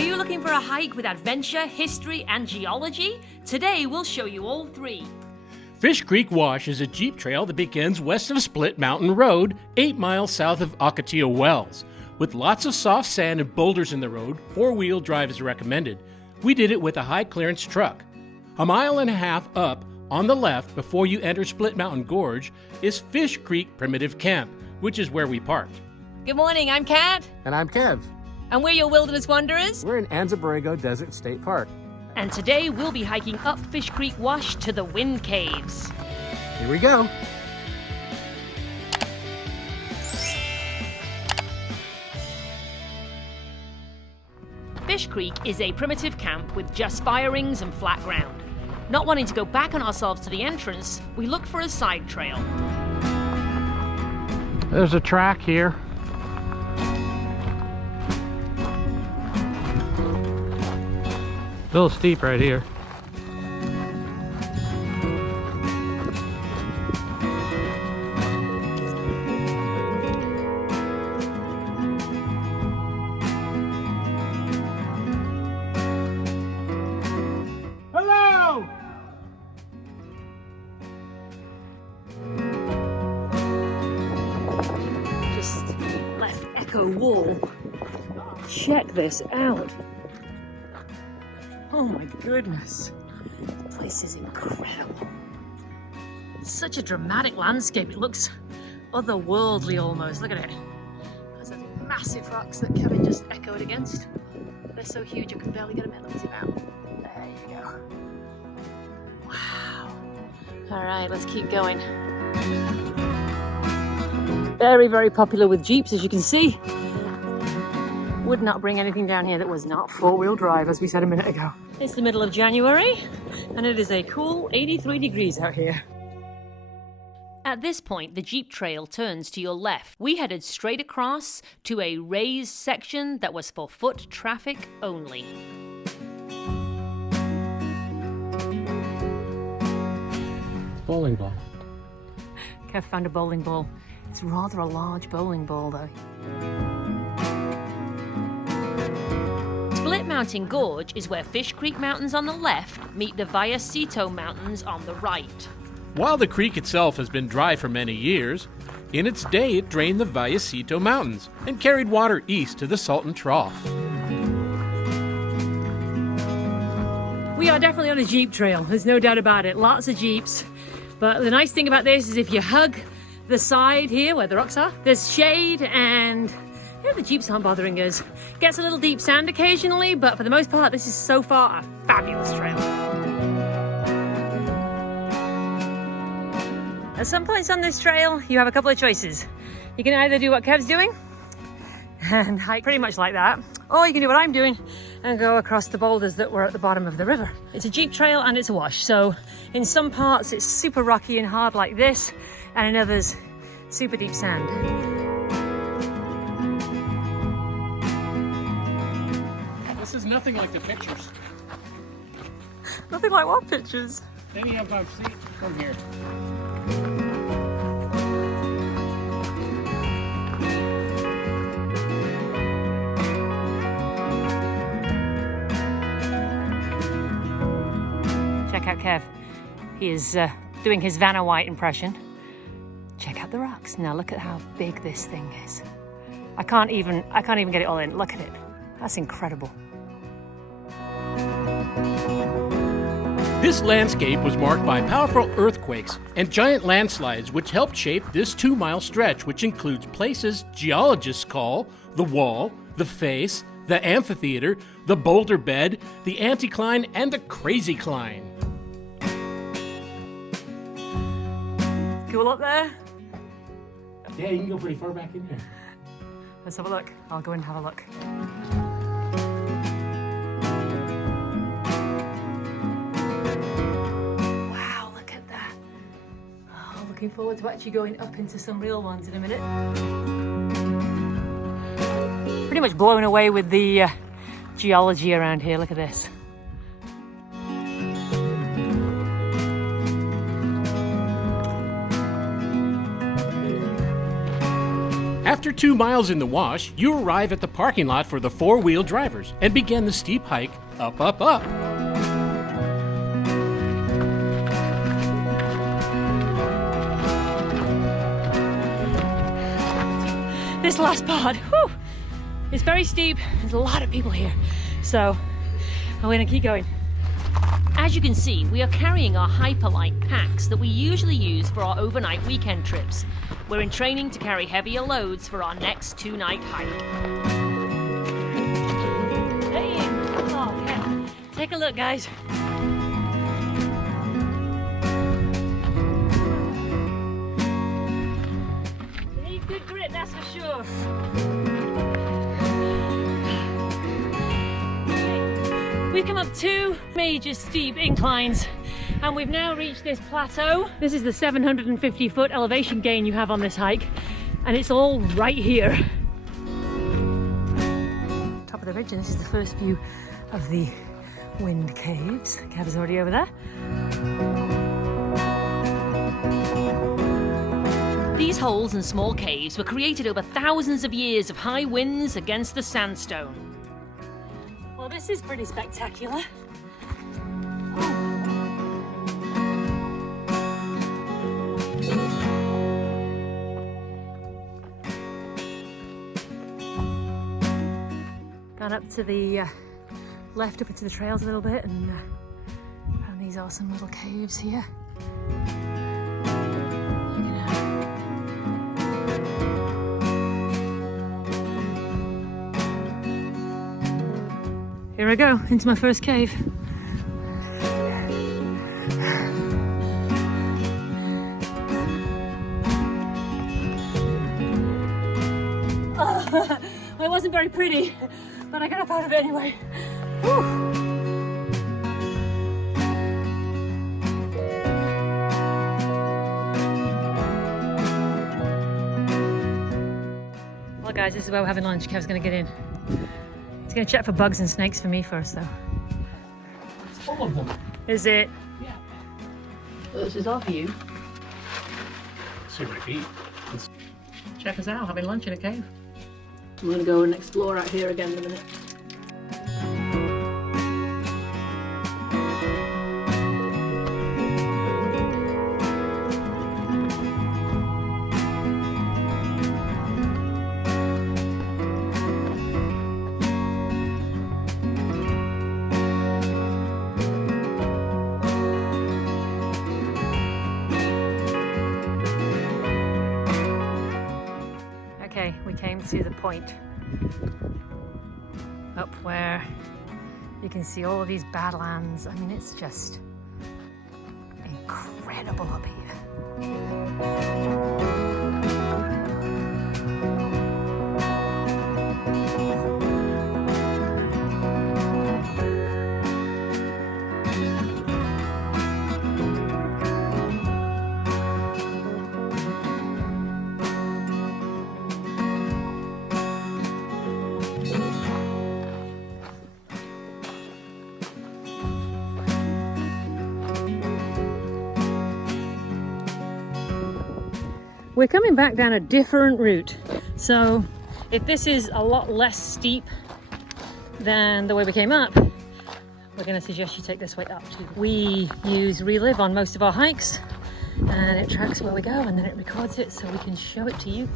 Are you looking for a hike with adventure, history, and geology? Today we'll show you all three. Fish Creek Wash is a jeep trail that begins west of Split Mountain Road, 8 miles south of Ocotillo Wells. With lots of soft sand and boulders in the road, 4-wheel drive is recommended. We did it with a high-clearance truck. A mile and a half up, on the left, before you enter Split Mountain Gorge, is Fish Creek Primitive Camp, which is where we parked. Good morning, I'm Kat. And I'm Kev. And we're your wilderness wanderers. We're in Anza-Borrego Desert State Park. And today we'll be hiking up Fish Creek Wash to the Wind Caves. Here we go. Fish Creek is a primitive camp with just fire rings and flat ground. Not wanting to go back on ourselves to the entrance, we looked for a side trail. There's a track here. A little steep right here. Hello! Just left Echo Wall. Check this out. Oh my goodness. The place is incredible. Such a dramatic landscape. It looks otherworldly almost. Look at it. There's those massive rocks that Kevin just echoed against. They're so huge I can barely get them in. Let me zoom out. There you go. Wow. All right, let's keep going. Very, very popular with Jeeps, as you can see. Would not bring anything down here that was not 4-wheel drive, as we said a minute ago. It's the middle of January, and it is a cool 83 degrees out here. At this point, the Jeep trail turns to your left. We headed straight across to a raised section that was for foot traffic only. Bowling ball. Kev found a bowling ball. It's rather a large bowling ball, though. Split Mountain Gorge is where Fish Creek Mountains on the left meet the Vallecito Mountains on the right. While the creek itself has been dry for many years, in its day it drained the Vallecito Mountains and carried water east to the Salton Trough. We are definitely on a Jeep trail, there's no doubt about it. Lots of Jeeps. But the nice thing about this is if you hug the side here where the rocks are, there's shade and yeah, the Jeeps aren't bothering us. Gets a little deep sand occasionally, but for the most part, this is so far a fabulous trail. At some points on this trail, you have a couple of choices. You can either do what Kev's doing and hike pretty much like that, or you can do what I'm doing and go across the boulders that were at the bottom of the river. It's a Jeep trail and it's a wash, so in some parts it's super rocky and hard like this, and in others, super deep sand. This is nothing like the pictures. Nothing like what pictures? Any of I've seen from here. Check out Kev. He is doing his Vanna White impression. Check out the rocks. Now look at how big this thing is. I can't even get it all in. Look at it. That's incredible. This landscape was marked by powerful earthquakes and giant landslides which helped shape this 2-mile stretch, which includes places geologists call the wall, the face, the amphitheater, the boulder bed, the anticline, and the crazy cline. Cool up there? Yeah, you can go pretty far back in there. Let's have a look. I'll go and have a look. Wow, look at that. Oh, looking forward to actually going up into some real ones in a minute. Pretty much blown away with the geology around here. Look at this. After 2 miles in the wash, you arrive at the parking lot for the four-wheel drivers and begin the steep hike up, up, up. This last part, whew, it's very steep. There's a lot of people here, so I'm gonna keep going. As you can see, we are carrying our Hyperlight packs that we usually use for our overnight weekend trips. We're in training to carry heavier loads for our next 2-night hike. Hey, oh, okay. Take a look, guys. You need good grit, that's for sure. We've come up 2 major steep inclines and we've now reached this plateau. This is the 750-foot elevation gain you have on this hike, and it's all right here. Top of the ridge, and this is the first view of the Wind Caves. Kev is already over there. These holes and small caves were created over thousands of years of high winds against the sandstone. Well, this is pretty spectacular. Gone up to the left, up into the trails a little bit, and found these awesome little caves here. Here I go, into my first cave. Oh, it wasn't very pretty, but I got up out of it anyway. Whew. Well guys, this is where we're having lunch. Kev's gonna get in. He's gonna check for bugs and snakes for me first though. It's full of them. Is it? Yeah. Well, this is our view. See my feet. Check us out, having lunch in a cave. I'm gonna go and explore out here again in a minute. Okay, we came to the point up where you can see all of these badlands. I mean, it's just incredible up here. We're coming back down a different route. So if this is a lot less steep than the way we came up, we're going to suggest you take this way up too. We use Relive on most of our hikes and it tracks where we go and then it records it so we can show it to you.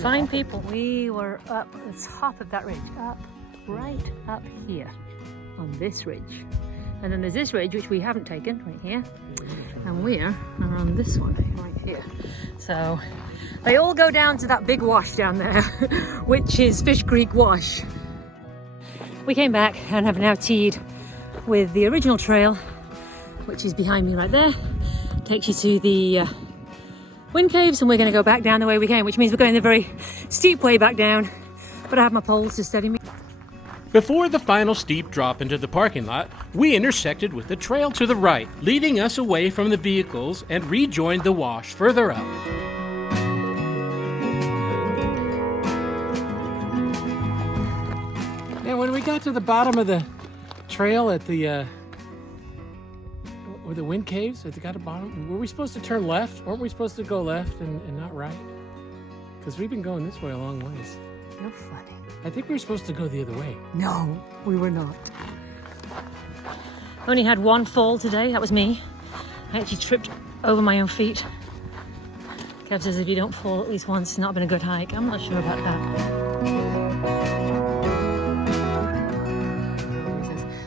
Fine people. We were up the top of that ridge, right up here on this ridge. And then there's this ridge which we haven't taken right here. And we're on this one right here. So they all go down to that big wash down there, which is Fish Creek Wash. We came back and have now teed with the original trail, which is behind me right there. Takes you to the Wind Caves, and we're going to go back down the way we came, which means we're going the very steep way back down. But I have my poles to steady me. Before the final steep drop into the parking lot, we intersected with the trail to the right, leading us away from the vehicles and rejoined the wash further up. And when we got to the bottom of the trail at the where the Wind Caves, at the bottom, were we supposed to turn left? Weren't we supposed to go left and not right? Because we've been going this way a long ways. You're funny. I think we were supposed to go the other way. No, we were not. Only had one fall today, that was me. I actually tripped over my own feet. Kev says if you don't fall at least once, it's not been a good hike. I'm not sure about that.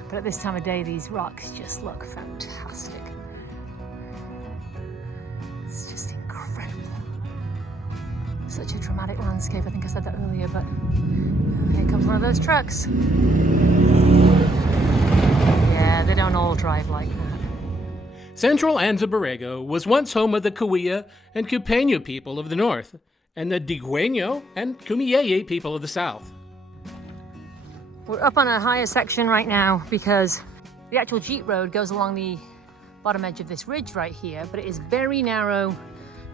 But at this time of day, these rocks just look fantastic. It's just incredible. Such a dramatic landscape. I think I said that earlier, but here comes one of those trucks. Yeah, they don't all drive like that. Central Anza Borrego was once home of the Cahuilla and Cupeño people of the north, and the Digüeño and Cumiyeye people of the south. We're up on a higher section right now because the actual jeep road goes along the bottom edge of this ridge right here, but it is very narrow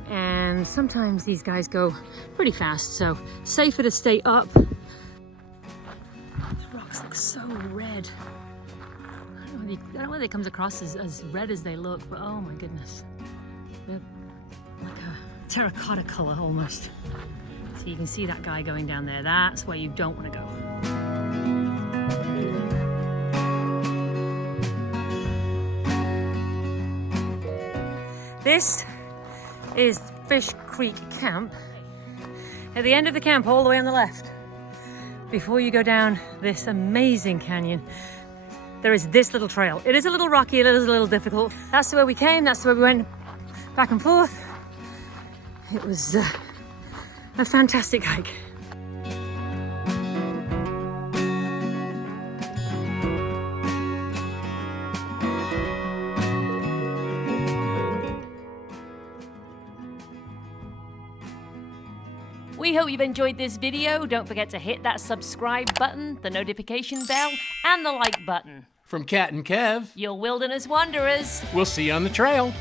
and sometimes these guys go pretty fast, so safer to stay up. These rocks look so red. I don't know whether it comes across as red as they look, but oh my goodness. They're like a terracotta color almost. So you can see that guy going down there. That's where you don't want to go. This is Fish Creek Camp. At the end of the camp, all the way on the left, before you go down this amazing canyon, there is this little trail. It is a little rocky, it is a little difficult. That's where we came, that's where we went back and forth. It was a fantastic hike. We hope you've enjoyed this video. Don't forget to hit that subscribe button, the notification bell, and the like button. From Kat and Kev, Your wilderness wanderers. we'll see you on the trail.